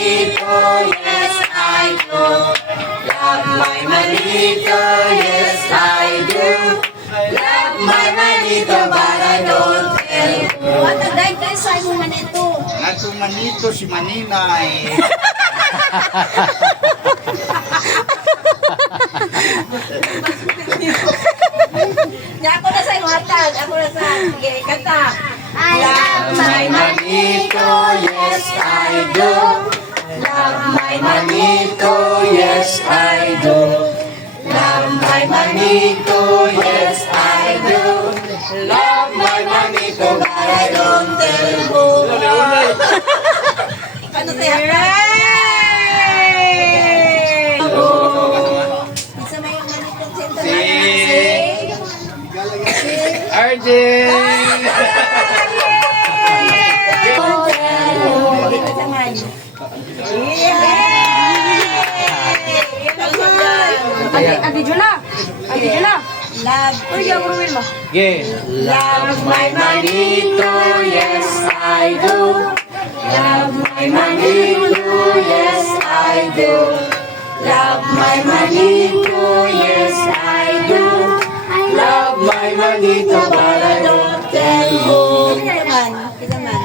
manito, yes I do. Love my manito, yes I do. Love my manito, but I don't tell you. What a day kayo sa imong manito. Natong manito si Maninay. Nya ako na sa imong hatag. Ako na sa, sige, kanta. I Love my manito, yes I do. Love my manito, yes I do. Love my manito, yes I do. Love my manito, but I don't tell you. Ano tayo hatag? Isa may yung manitong sento na RJ! Adi Juna. Love. Uy, yung ruin mo. Yeah. Love my manito, yes I do. Love my manito, yes I do. Love my manito, yes I do. Love my manito, but I don't tell you. Kita man.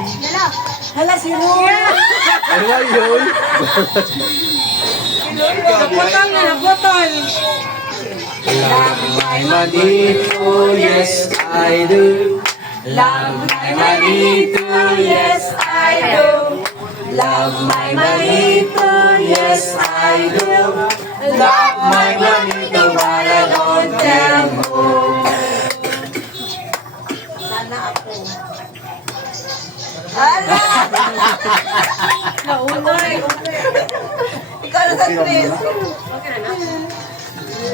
Hala, si Ruin. Ano ba yun? Napotol na, napotol. Love my manito, yes I do. Love my manito, yes I do. Love my manito, yes I do. Love my manito, but I don't tell you. Sana ako. Hala! Naunoy. Ikaw na sa Chris. Okay na na.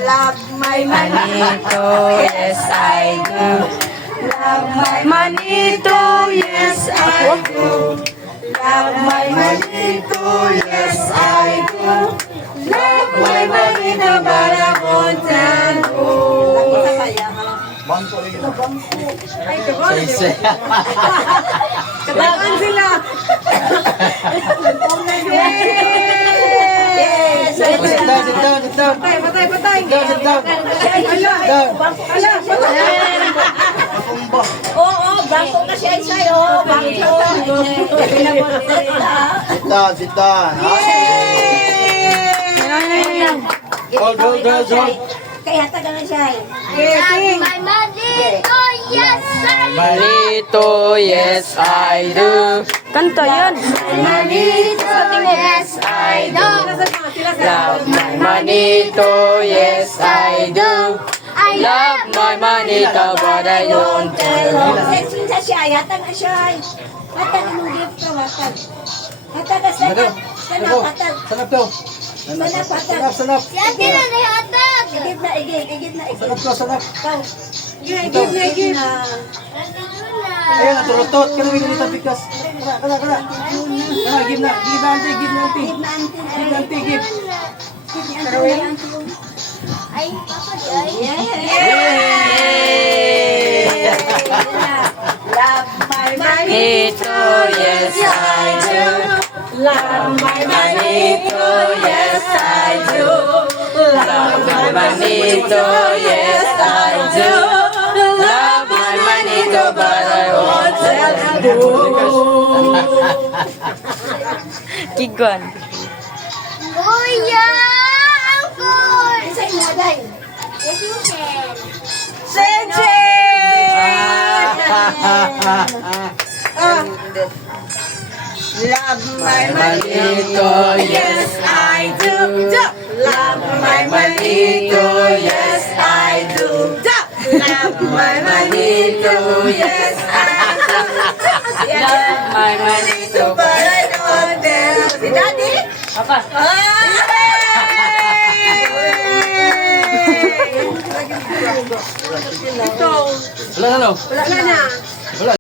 Love my manito, yes I do. Love my manito, yes I do. Love my manito, yes I do. Love my manito, but I won't tell you. Bangko rin. Ay, kabagan sila. Yes! Sit down. Patay! Sit down. Ala! Oo, bangko kasi ay sa'yo. Bangko. Sit down. Hold. Kaya tagal na siya. My manito, yes I Manito, yes I do. Kanto yun. Manito, yes I do. Love my manito, yes I do. Love my manito, but I don't tell you. Sexy sa siya. Hatag na siya. Hatag ang gift ko. Hatag ka sanap. Hatag. Sanap daw. Sanap. Yan din ang ihatag. Igib na. Sanap. Igib na. Ayan, naturutot. Kaya may ganito bigas. Kana. Give na, auntie. Give na, auntie. Give. Ay, papa di ay. Love my Manito, yes I do. Love my Manito, yes I do. Love my manito, yes I do. Love my manito, but I won't tell you. Kigon. Kuya, angkol. Isa mo day. Sensen. Love my Manito, yes I do. Love my Manito, yes I do. Love my Manito, yes I do. Love my manito, but I don't tell. Si Daddy? Apa? Ito. Wala na, no? Wala na.